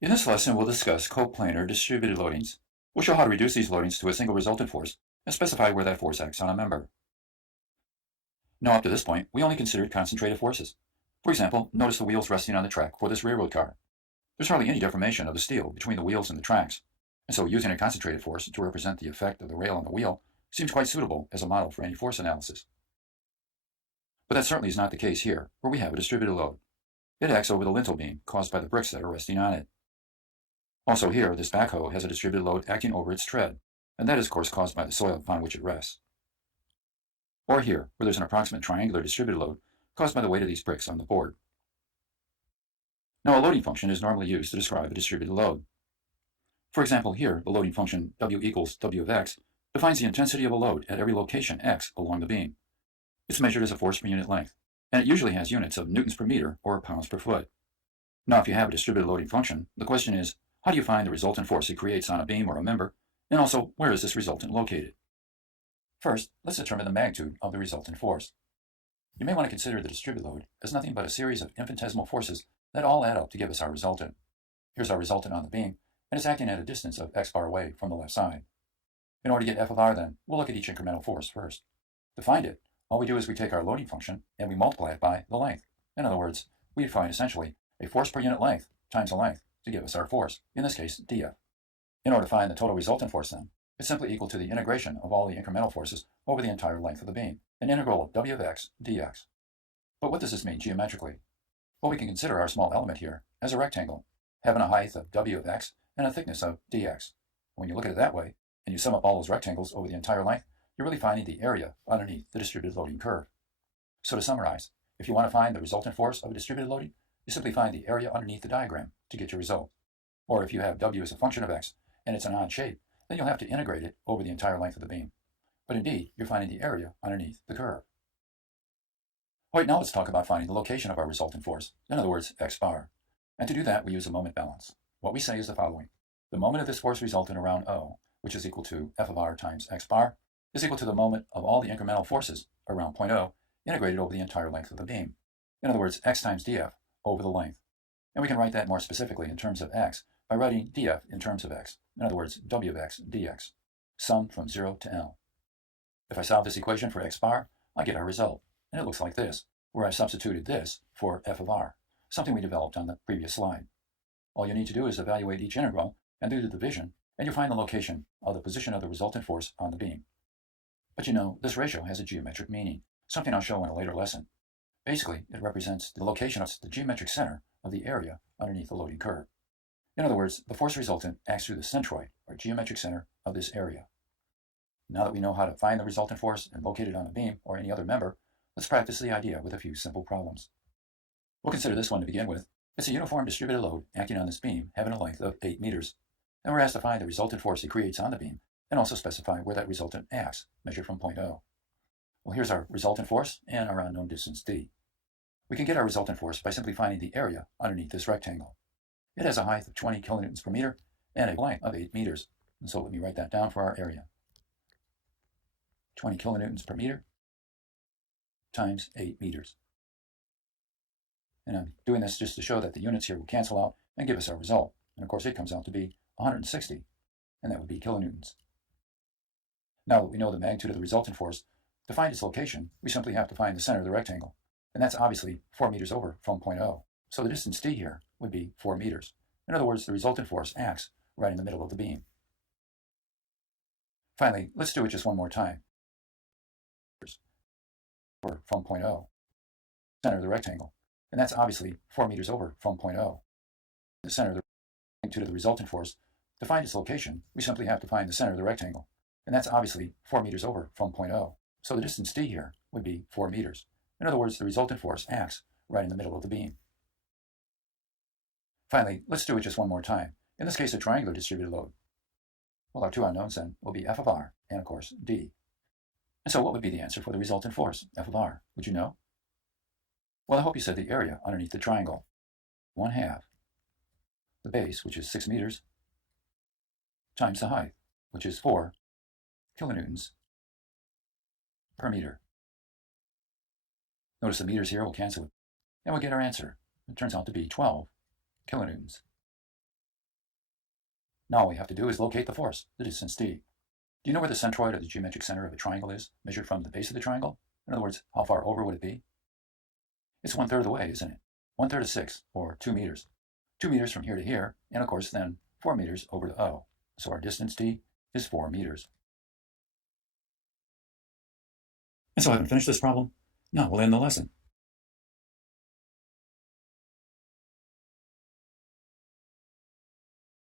In this lesson, we'll discuss coplanar distributed loadings. We'll show how to reduce these loadings to a single resultant force and specify where that force acts on a member. Now, up to this point, we only considered concentrated forces. For example, notice the wheels resting on the track for this railroad car. There's hardly any deformation of the steel between the wheels and the tracks, and so using a concentrated force to represent the effect of the rail on the wheel seems quite suitable as a model for any force analysis. But that certainly is not the case here, where we have a distributed load. It acts over the lintel beam caused by the bricks that are resting on it. Also here, this backhoe has a distributed load acting over its tread, and that is of course caused by the soil upon which it rests. Or here, where there's an approximate triangular distributed load caused by the weight of these bricks on the board. Now, a loading function is normally used to describe a distributed load. For example, here, the loading function W equals W of x defines the intensity of a load at every location x along the beam. It's measured as a force per unit length, and it usually has units of newtons per meter or pounds per foot. Now, if you have a distributed loading function, the question is, how do you find the resultant force it creates on a beam or a member, and also, where is this resultant located? First, let's determine the magnitude of the resultant force. You may want to consider the distributed load as nothing but a series of infinitesimal forces that all add up to give us our resultant. Here's our resultant on the beam, and it's acting at a distance of x bar away from the left side. In order to get f of r, then, we'll look at each incremental force first. To find it, all we do is we take our loading function and we multiply it by the length. In other words, we define essentially a force per unit length times the length to give us our force, in this case, df. In order to find the total resultant force, then, it's simply equal to the integration of all the incremental forces over the entire length of the beam, an integral of w of x dx. But what does this mean geometrically? Well, we can consider our small element here as a rectangle, having a height of w of x and a thickness of dx. When you look at it that way, and you sum up all those rectangles over the entire length, you're really finding the area underneath the distributed loading curve. So to summarize, if you want to find the resultant force of a distributed loading, you simply find the area underneath the diagram to get your result. Or if you have w as a function of x and it's an odd shape, then you'll have to integrate it over the entire length of the beam. But indeed, you're finding the area underneath the curve. All right, now let's talk about finding the location of our resultant force, in other words, x bar. And to do that, we use a moment balance. What we say is the following. The moment of this force resultant around O, which is equal to f of r times x bar, is equal to the moment of all the incremental forces around point O integrated over the entire length of the beam. In other words, x times df over the length. And we can write that more specifically in terms of x by writing df in terms of x. In other words, w of x dx, summed from 0 to L. If I solve this equation for x bar, I get our result, and it looks like this, where I substituted this for f of r, something we developed on the previous slide. All you need to do is evaluate each integral and do the division, and you'll find the location of the position of the resultant force on the beam. But you know, this ratio has a geometric meaning, something I'll show in a later lesson. Basically, it represents the location of the geometric center of the area underneath the loading curve. In other words, the force resultant acts through the centroid, or geometric center, of this area. Now that we know how to find the resultant force and locate it on the beam or any other member, let's practice the idea with a few simple problems. We'll consider this one to begin with. It's a uniform distributed load acting on this beam having a length of 8 meters, and we're asked to find the resultant force it creates on the beam and also specify where that resultant acts, measured from point O. Well, here's our resultant force and our unknown distance d. We can get our resultant force by simply finding the area underneath this rectangle. It has a height of 20 kilonewtons per meter and a length of 8 meters. And so let me write that down for our area. 20 kilonewtons per meter times 8 meters. And I'm doing this just to show that the units here will cancel out and give us our result. And of course, it comes out to be 160, and that would be kilonewtons. Now that we know the magnitude of the resultant force, to find its location, we simply have to find the center of the rectangle. And that's obviously 4 meters over from point O. So the distance d here would be 4 meters. In other words, the resultant force acts right in the middle of the beam. Finally, let's do it just one more time. From point O, center of the rectangle. And that's obviously 4 meters over from point O. The center of the magnitude of the resultant force. To find its location, we simply have to find the center of the rectangle. And that's obviously 4 meters over from point O. So the distance d here would be 4 meters. In other words, the resultant force acts right in the middle of the beam. Finally, let's do it just one more time. In this case, a triangular distributed load. Well, our two unknowns then will be f of r and, of course, d. And so what would be the answer for the resultant force, f of r? Would you know? Well, I hope you said the area underneath the triangle. 1/2 the base, which is 6 meters, times the height, which is 4 kilonewtons per meter. Notice the meters here will cancel, and we'll get our answer. It turns out to be 12 kilonewtons. Now all we have to do is locate the force, the distance d. Do you know where the centroid or the geometric center of a triangle is, measured from the base of the triangle? In other words, how far over would it be? It's 1/3 of the way, isn't it? 1/3 of 6, or 2 meters. 2 meters from here to here, and of course then 4 meters over to O. So our distance d is 4 meters. And so I haven't finished this problem. Now we'll end the lesson.